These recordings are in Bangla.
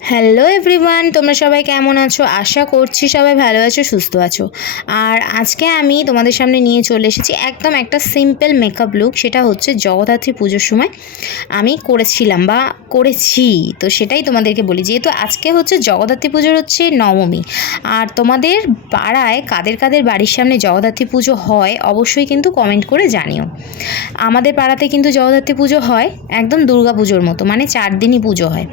হ্যালো এভরিওয়ান, তোমরা সবাই কেমন আছো? আশা করছি সবাই ভালো আছো, সুস্থ আছো। আর আজকে আমি তোমাদের সামনে নিয়ে চলে এসেছি একদম একটা সিম্পল মেকআপ লুক। সেটা হচ্ছে জগদ্ধাত্রী পুজোর সময় আমি করেছিলাম বা করেছি, তো সেটাই তোমাদেরকে বলি। যেহেতু আজকে হচ্ছে জগদ্ধাত্রী পুজোর হচ্ছে নবমী, আর তোমাদের পাড়ায় কাদের কাদের বাড়ির সামনে জগদ্ধাত্রী পুজো হয় অবশ্যই কিন্তু কমেন্ট করে জানিও। আমাদের পাড়াতে কিন্তু জগদ্ধাত্রী পুজো হয় একদম দুর্গা পুজোর মতো, মানে 4 দিনই পুজো হয়।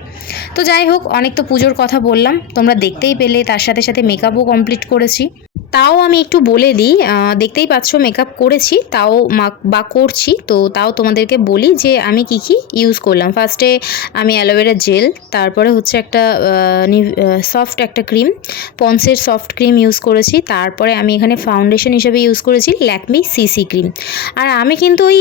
তো যাই হোক, অনেক তো পুজোর কথা বললাম, তোমরা দেখতেই পেলে, তার সাথে সাথে মেকআপও কমপ্লিট করেছি। তাও আমি একটু বলে দিই, দেখতেই পাচ্ছ মেকআপ করেছি, তাও বা করছি, তো তাও তোমাদেরকে বলি যে আমি কি কি ইউজ করলাম। ফার্স্টে আমি অ্যালোভেরা জেল, তারপরে হচ্ছে একটা সফট একটা ক্রিম, পন্সের সফট ক্রিম ইউজ করেছি। তারপরে আমি এখানে ফাউন্ডেশন হিসেবে ইউজ করেছি ল্যাকমি সিসি ক্রিম। আর আমি কিন্তু ওই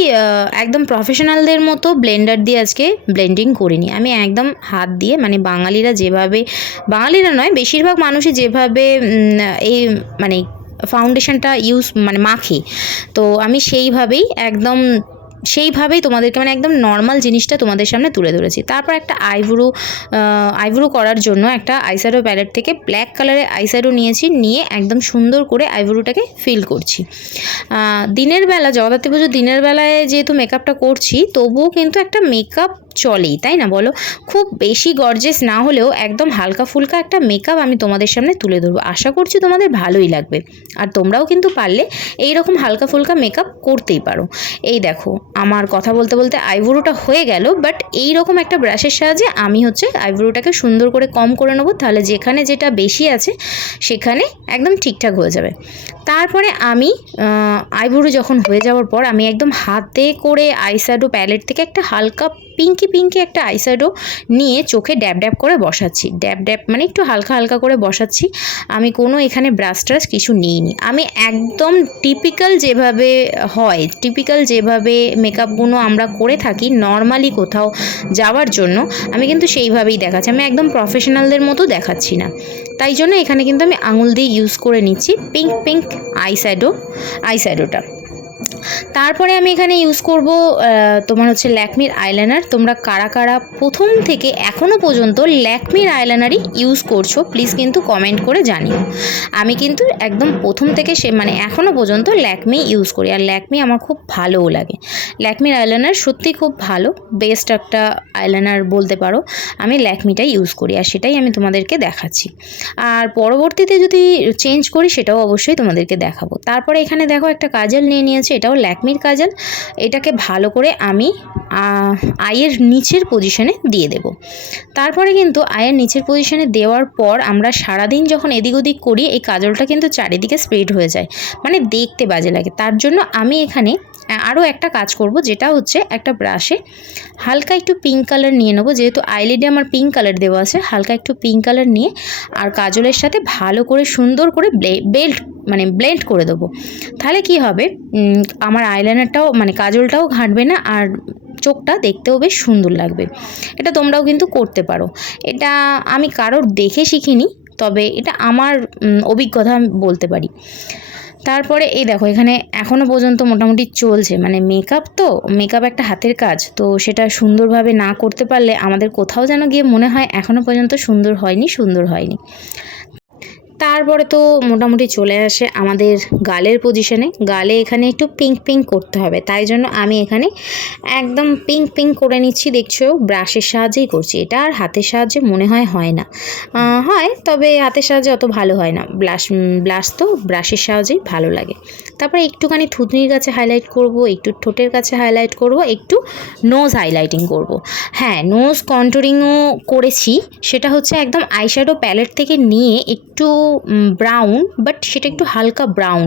একদম প্রফেশনালদের মতো ব্লেন্ডার দিয়ে আজকে ব্লেন্ডিং করিনি, আমি একদম হাত দিয়ে, মানে বাঙালিরা নয়, বেশিরভাগ মানুষই যেভাবে এই মানে ফাউন্ডেশনটা মাখে, তো আমি সেইভাবেই তোমাদেরকে, মানে একদম নর্মাল জিনিসটা তোমাদের সামনে তুলে ধরেছি। তারপর একটা আইব্রো করার জন্য একটা আইশ্যাডো প্যালেট থেকে ব্ল্যাক কালারের আইশ্যাডো নিয়ে একদম সুন্দর করে আইব্রোটাকে ফিল করছি। দিনের বেলা, জগদ্ধাত্রী পুজো দিনের বেলায় যেহেতু মেকআপটা করছি, তবুও কিন্তু একটা মেকআপ চলেই, তাই না বলো? খুব বেশি গর্জেস না হলেও একদম হালকা ফুলকা একটা মেকআপ আমি তোমাদের সামনে তুলে ধরবো। আশা করছি তোমাদের ভালোই লাগবে, আর তোমরাও কিন্তু পারলে এইরকম হালকা ফুলকা মেকআপ করতেই পারো। এই দেখো, আমার কথা বলতে বলতে আইব্রোটা হয়ে গেল, বাট এইরকম একটা ব্রাশের সাহায্যে আমি হচ্ছে আইব্রোটাকে সুন্দর করে কম করে নেবো, তাহলে যেখানে যেটা বেশি আছে সেখানে একদম ঠিকঠাক হয়ে যাবে। তারপরে আমি আইব্রো যখন হয়ে যাওয়ার পর আমি একদম হাতে করে আইশ্যাডো প্যালেট থেকে একটা হালকা পিঙ্কি একটা আইশ্যাডো নিয়ে চোখে ড্যাব ড্যাব করে বসাচ্ছি। ড্যাব ড্যাব মানে একটু হালকা হালকা করে বসাচ্ছি। আমি কোনো এখানে ব্রাশ ট্রাশ কিছু নিইনি, আমি একদম টিপিক্যাল যেভাবে মেকআপগুলো আমরা করে থাকি নর্মালি কোথাও যাওয়ার জন্য, আমি কিন্তু সেইভাবেই দেখাচ্ছি। আমি একদম প্রফেশনালদের মতো দেখাচ্ছি না, তাই জন্য এখানে কিন্তু আমি আঙুল দিয়ে ইউজ করে নিচ্ছি পিঙ্ক আইশ্যাডোটা। তারপরে আমি এখানে ইউজ করব তোমার হচ্ছে ল্যাকমির আইলাইনার। তোমরা কারা কারা প্রথম থেকে এখনও পর্যন্ত ল্যাকমির আইলাইনারই ইউজ করছো প্লিজ কিন্তু কমেন্ট করে জানিও। আমি কিন্তু একদম প্রথম থেকে এখনও পর্যন্ত ল্যাকমি ইউজ করি, আর ল্যাকমি আমার খুব ভালোও লাগে। ল্যাকমির আইলাইনার সত্যি খুব ভালো, বেস্ট একটা আইলাইনার বলতে পারো। আমি ল্যাকমিটাই ইউজ করি, আর সেটাই আমি তোমাদেরকে দেখাচ্ছি। আর পরবর্তীতে যদি চেঞ্জ করি সেটাও অবশ্যই তোমাদেরকে দেখাবো। তারপরে এখানে দেখো একটা কাজল নিয়ে নিয়েছি, এটাও ল্যাকমির কাজল। এটাকে ভালো করে আমি আইয়ের নিচের পজিশনে দিয়ে দেব। তারপরে কিন্তু আইয়ের নিচের পজিশনে দেওয়ার পর আমরা সারাদিন যখন এদিক ওদিক করি, এই কাজলটা কিন্তু চারিদিকে স্প্রেড হয়ে যায়, মানে দেখতে বাজে লাগে। তার জন্য আমি এখানে আরও একটা কাজ করব, যেটা হচ্ছে একটা ব্রাশে হালকা একটু পিঙ্ক কালার নিয়ে নেবো। যেহেতু আইলিডে আমার পিঙ্ক কালার দেওয়া আছে, হালকা একটু পিঙ্ক কালার নিয়ে আর কাজলের সাথে ভালো করে সুন্দর করে ব্লেন্ড করে দেবো। তাহলে কি হবে, আমার আইলাইনারটাও কাজলটাও ঘাঁটবে না, আর চোখটা দেখতেও বেশ সুন্দর লাগবে। এটা তোমরাও কিন্তু করতে পারো। এটা আমি কারোর দেখে শিখিনি, তবে এটা আমার অভিজ্ঞতা আমি বলতে পারি। তারপরে এই দেখো, এখানে এখনও পর্যন্ত মোটামুটি চলছে, মেকআপ একটা হাতের কাজ, তো সেটা সুন্দরভাবে না করতে পারলে আমাদের কোথাও যেন গিয়ে মনে হয় এখনও পর্যন্ত সুন্দর হয়নি। তারপরে তো মোটামুটি চলে আসে আমাদের গালের পজিশনে। গালে এখানে একটু পিঙ্ক করতে হবে, তাই জন্য আমি এখানে একদম পিঙ্ক করে নিচ্ছি। দেখছো, ব্রাশের সাহায্যেই করছি এটা, আর হাতের সাহায্যে মনে হয় না, হয়, তবে হাতের সাহায্যে অত ভালো হয় না। ব্লাশ তো ব্রাশের সাহায্যেই ভালো লাগে। তারপরে একটুখানি থুতনির কাছে হাইলাইট করব, একটু ঠোঁটের কাছে হাইলাইট করব, একটু নোজ হাইলাইটিং করব। হ্যাঁ, নোজ কন্টুরিংও করেছি, সেটা হচ্ছে একদম আইশ্যাডো প্যালেট থেকে নিয়ে একটু ব্রাউন, বাট সেটা একটু হালকা ব্রাউন।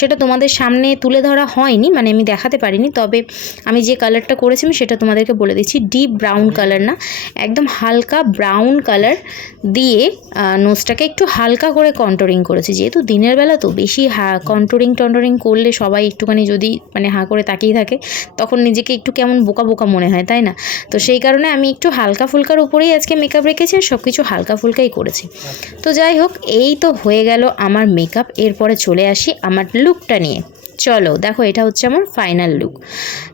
সেটা তোমাদের সামনে তুলে ধরা হয়নি, আমি দেখাতে পারিনি, তবে আমি যে কালারটা করেছি সেটা তোমাদেরকে বলে দিচ্ছি। ডিপ ব্রাউন কালার না, একদম হালকা ব্রাউন কালার দিয়ে নোজটাকে একটু হালকা করে কন্টুরিং করেছি। যেহেতু দিনের বেলা তো বেশি কন্টুরিং করলে সবাই একটুখানি যদি হাঁ করে তাকিয়ে থাকে, তখন নিজেকে একটু কেমন বোকা মনে হয়, তাই না? তো সেই কারণে আমি একটু হালকা ফুলকার উপরেই আজকে মেকআপ রেখেছি, আর সব কিছু হালকা ফুলকাই করেছি। তো যাই হোক, এই তো হয়ে গেল আমার মেকআপ। এরপরে চলে আসি আমার লুকটা নিয়ে। চলো দেখো, এটা হচ্ছে আমার ফাইনাল লুক।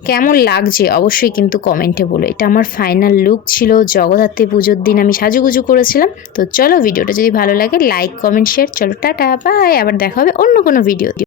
কেমন লাগছে অবশ্যই কিন্তু কমেন্টে বলো। এটা আমার ফাইনাল লুক ছিল, জগদ্ধাত্রী পুজোর দিন আমি সাজুগুজু করেছিলাম। তো চলো, ভিডিওটা যদি ভালো লাগে লাইক কমেন্ট শেয়ার। চলো টাটা বাই, আবার দেখা হবে অন্য কোনো ভিডিও।